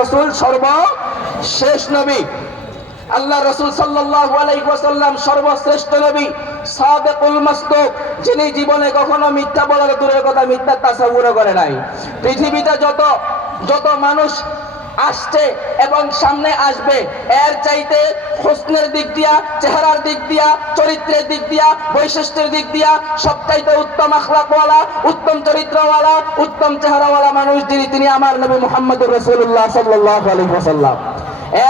রসুল সর্বশেষ নবী। আল্লাহ রসুল সাল্লাল্লাহু আলাইহি ওয়াসাল্লাম সর্বশ্রেষ্ঠ নবী, সাদিকুল মাসদুক, যিনি জীবনে কখনো মিথ্যা বলার দূরের কথা মিথ্যা তাসাউরও করে নাই। পৃথিবীতে যত মানুষ আসছে এবং সামনে আসবে, এর চাইতে হুসনের দিক দিয়া, চেহারার দিক দিয়া, চরিত্রের দিক দিয়া, বৈশিষ্ট্যের দিক দিয়া সবচাইতে উত্তম আখলাকওয়ালা, উত্তম চরিত্রওয়ালা, উত্তম চেহারাওয়ালা মানুষ যিনি, তিনি আমার নবী মুহাম্মদুর রাসূলুল্লাহ সাল্লাল্লাহু আলাইহি ওয়াসাল্লাম।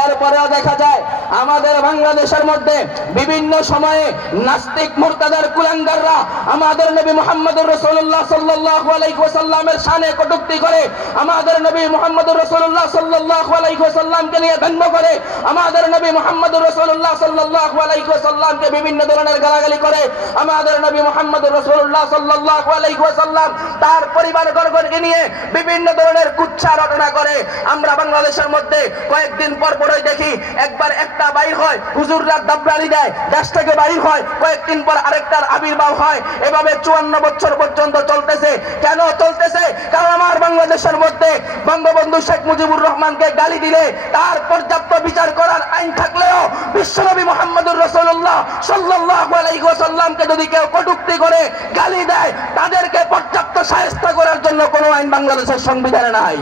এরপরেও দেখা যায় আমাদের বাংলাদেশের মধ্যে বিভিন্ন সময়ে নাস্তিক মুরতাদার কুলাঙ্গাররা আমাদের নবী মুহাম্মদুর রাসূলুল্লাহ সাল্লাল্লাহু আলাইহি ওয়াসাল্লামের শানে কটূক্তি করে, আমাদের নবী মুহাম্মদুর রাসূলুল্লাহ সাল্লাল্লাহু আলাইহি ওয়াসাল্লামকে নিয়ে ব্যঙ্গ করে, আমাদের নবী মুহাম্মদুর রাসূলুল্লাহ সাল্লাল্লাহু আলাইহি ওয়াসাল্লামকে বিভিন্ন ধরনের গালাগালি করে, আমাদের নবী মুহাম্মদুর রাসূলুল্লাহ সাল্লাল্লাহু আলাইহি ওয়াসাল্লাম তার পরিবারবর্গকে নিয়ে বিভিন্ন ধরনের কুৎসা রটনা করে। আমরা বাংলাদেশের মধ্যে কয়েকদিন পরপরই দেখি একবার একটা বাইর হয়, হুজুররা দাবরানি দেয়, দেশ থেকে বাইর হয়, কয়েকদিন পর আরেকটার আবির্ভাব হয়। এভাবে 54 বছর পর্যন্ত চলতেছে। কেন চলতেছে? কারণ আমার বাংলাদেশের মধ্যে বঙ্গবন্ধু শেখ মুজিবুর রহমানকে গালি দিলে তার পর্যাপ্ত বিচার করার আইন থাকলেও বিশ্বনবী মুহাম্মদুর রাসূলুল্লাহ সাল্লাল্লাহু আলাইহি ওয়াসাল্লামকে যদি কেউ কটূক্তি করে, গালি দেয়, তাদেরকে পর্যাপ্ত শায়েস্তা করার জন্য কোনো আইন বাংলাদেশের সংবিধানে নাই।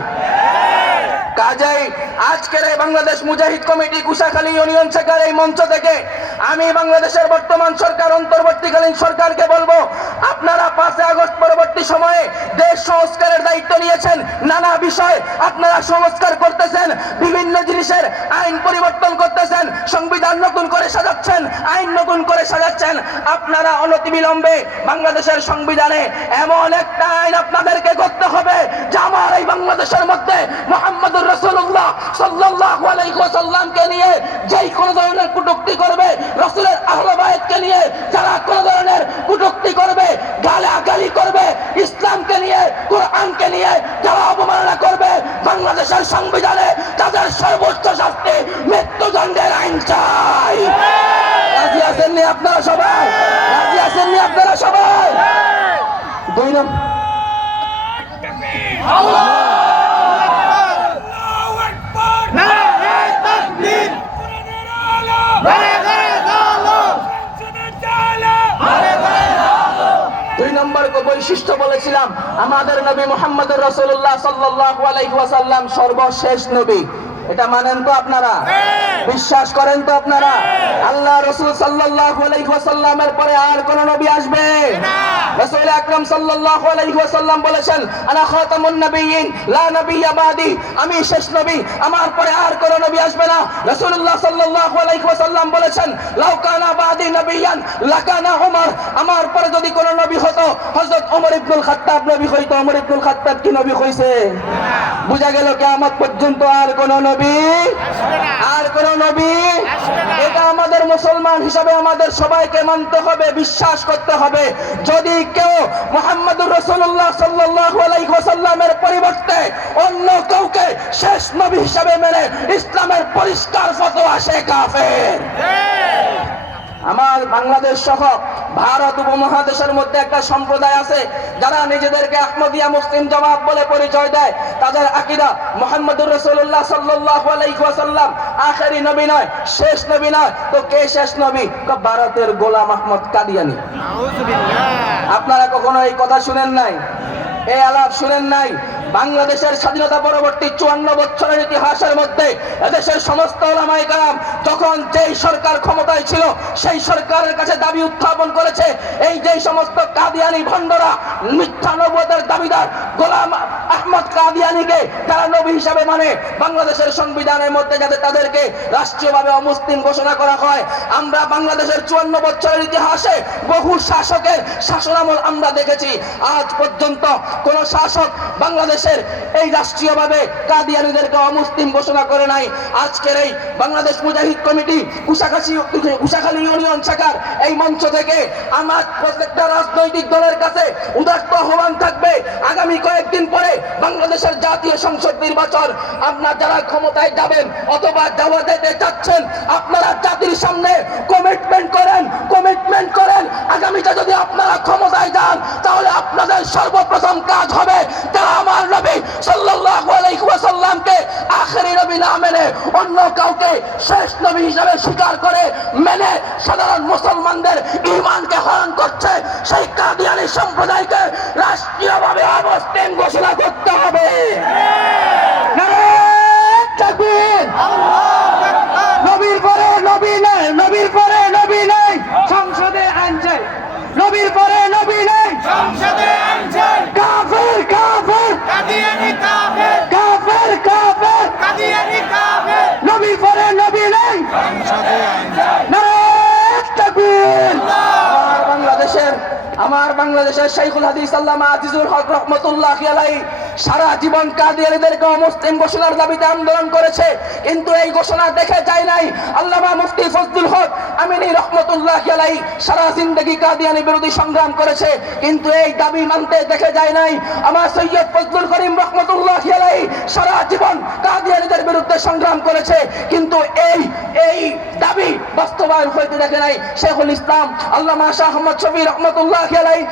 কাজেই আজকের এই বাংলাদেশ মুজাহিদ কমিটি কুশাখালী ইউনিয়ন শাখার এই মঞ্চ থেকে আমি বাংলাদেশের বর্তমান সরকার, অন্তর্বর্তীকালীন সরকারকে বলবো, আপনারা 5 আগস্ট পরবর্তী সময়ে দেশ সংস্কারের দায়িত্ব নিয়েছেন। নানা বিষয় আপনারা সংস্কার করতেছেন, বিভিন্ন জিনিসের আইন পরিবর্তন করতেছেন, সংবিধান নতুন করে সাজাচ্ছেন, আইন নতুন করে সাজাচ্ছেন। আপনারা অনতিবিলম্বে বাংলাদেশের সংবিধানে এমন একটা আইন আপনাদেরকে করতে হবে যে আমার এই বাংলাদেশের মধ্যে মুহাম্মদুর রাসূলুল্লাহ সাল্লাল্লাহু আলাইহি ওয়াসাল্লামকে নিয়ে যেই কোন ধরনের কটূক্তি করবে, রাসূলের আহলে বায়াতকে নিয়ে যারা কোন ধরনের কটূক্তি করবে, গালাগালি করবে, ইসলামকে নিয়ে, কোরআনকে নিয়ে যারা অবমাননা করবে, বাংলাদেশের সংবিধানে তাদের সর্বোচ্চ শাস্তি মৃত্যুদণ্ডের আইন চাই। রাজি আছেননি আপনারা সবাই? রাজি আছেননি আপনারা সবাই? 2 নম্বর বৈশিষ্ট্য বলেছিলাম, আমাদের নবী মুহাম্মদুর রাসূলুল্লাহ সাল্লাল্লাহু আলাইহি ওয়াসাল্লাম সর্বশেষ নবী। এটা মানেন তো আপনারা? বিশ্বাস করেন তো আপনারা? আল্লাহ রাসূল সাল্লাল্লাহু আলাইহি ওয়াসাল্লামের পরে আর কোন নবী আসবে না। রাসূল আকরাম সাল্লাল্লাহু আলাইহি ওয়াসাল্লাম বলেছেন, আনা খাতামুন নবিয়্যিন লা নবিয়্যা বাদি, আমি শেষ নবী, আমার পরে আর কোন নবী আসবে না। রাসূলুল্লাহ সাল্লাল্লাহু আলাইহি ওয়াসাল্লাম বলেছেন, লাউ কানা বাদি নবিয়্যান লাকানা উমর, আমার পরে যদি কোন নবী হতো হযরত ওমর ইবনুল খাত্তাব নবী হইতো। ওমর ইবনুল খাত্তাব কি নবী হইছে? বুঝা গেল কিয়ামত পর্যন্ত আর কোন নবী আসবে না, আর কোন নবী আসবে না। এটা আমাদের মুসলমান হিসাবে আমাদের সবাইকে মানতে হবে, বিশ্বাস করতে হবে। যদি কেউ মুহাম্মদুর রাসূলুল্লাহ সাল্লাল্লাহু আলাইহি ওয়াসাল্লামের পরিবর্তে অন্য কাউকে শেষ নবী হিসাবে মেনে ইসলামের পরিষ্কার ফতোয়া, সে কাফের। আমার বাংলাদেশ সহ ভারত উপমহাদেশের মধ্যে একটা সম্প্রদায় আছে যারা নিজেদেরকে আহমদিয়া মুসলিম জামাত বলে পরিচয় দেয়। তাদের আকীদা মুহাম্মদুর রাসূলুল্লাহ সাল্লাল্লাহু আলাইহি ওয়াসাল্লাম আখেরি নবী নয়, শেষ নবী নয়। তো কে শেষ নবী? ভারতের গোলাম আহমদ কাদিয়ানী। নাউযুবিল্লাহ। আপনারা কখনো এই কথা শুনেন নাই? এই আলাপ শুনেন নাই? বাংলাদেশের স্বাধীনতা পরবর্তী 54 বছরের ইতিহাসের মধ্যে এদেশের সমস্ত উলামায়ে কেরাম যখন যেই সরকার ক্ষমতায় ছিল সেই সরকারের কাছে দাবি উত্থাপন করেছে, এই যে সমস্ত কাদিয়ানী ভণ্ডরা, মিথ্যা নবুয়তের দাবিদার গোলাম আহমদ কাদিয়ানীকে যারা নবী হিসাবে মানে, বাংলাদেশের সংবিধানের মধ্যে যাতে তাদেরকে রাষ্ট্রীয়ভাবে অমুসলিম ঘোষণা করা হয়। আমরা বাংলাদেশের 54 বছরের ইতিহাসে বহু শাসকের শাসনামল আমরা দেখেছি। আজ পর্যন্ত কোন শাসক বাংলাদেশের এই রাষ্ট্রীয়ভাবে কাদিয়ানীদেরকে অমুসলিম ঘোষণা করে নাই। আজকের এই বাংলাদেশ মুজাহিদ কমিটি কুশাখালী ইউনিয়ন শাখার এই মঞ্চ থেকে আমার প্রত্যেকটা রাজনৈতিক দলের কাছে উদাত্ত আহ্বান থাকবে, আগামী কয়েকদিন পরে বাংলাদেশের জাতীয় সংসদ নির্বাচন। আপনারা যারা ক্ষমতায় যাবেন অথবা যাওয়া দিতে চাচ্ছেন, আপনারা জাতির সামনে কমিটমেন্ট করেন আগামীতে যদি আপনারা ক্ষমতায় যান তাহলে আপনাদের সর্বপ্রথম কাজ হবে যারা আমার নবী সাল্লাল্লাহু আলাইহি ওয়াসাল্লামকে আখেরি নবী না মেনে অন্য কাউকে শেষ নবী হিসেবে স্বীকার করে মেনে সাধারণ মুসলমানদের ঈমানকে হরণ করছে, সেই কাদিয়ানী সম্প্রদায়কে রাষ্ট্রীয়ভাবে অমুসলিম ঘোষণা করতে হবে। নারে তাকবীর! নবীর পরে নবী নেই, নবীর পরে নবী নেই, সংসদে আইন চাই। নবীর পরে নবী নেই, সংসদে আইন চাই। কাফের কাফের কাদিয়ানি কাফের, কাফের কাফের, কাদিয়ানি কাফের। নবীর পরে নবী নেই, সংসদে আইন চাই। নারে তাকবীর! আমার বাংলাদেশের শাইখুল হাদিস আল্লামা আজিজুল হক রহমাতুল্লাহি আলাইহি সারা জীবন কাদিয়ানীদেরকে অমুসলিম ঘোষণার দাবিতে আন্দোলন করেছে, কিন্তু এই ঘোষণা দেখে যায় নাই। আল্লামা মুফতি ফজলুল হক আমিনী রহমাতুল্লাহি আলাইহি সারা জিন্দেগি কাদিয়ানী বিরোধী সংগ্রাম করেছে, কিন্তু এই দাবি মানতে দেখে যায় নাই। আমার সৈয়দ ফজলুল করিম রহমাতুল্লাহি আলাইহি সারা জীবন কাদিয়ানীদের বিরুদ্ধে সংগ্রাম করেছে, কিন্তু এই দাবি বাস্তবায়ন হইতে দেখে নাই। শেখুল ইসলাম আল্লামা শাহ আহমদ শফি রহমাতুল্লাহি আলাইহি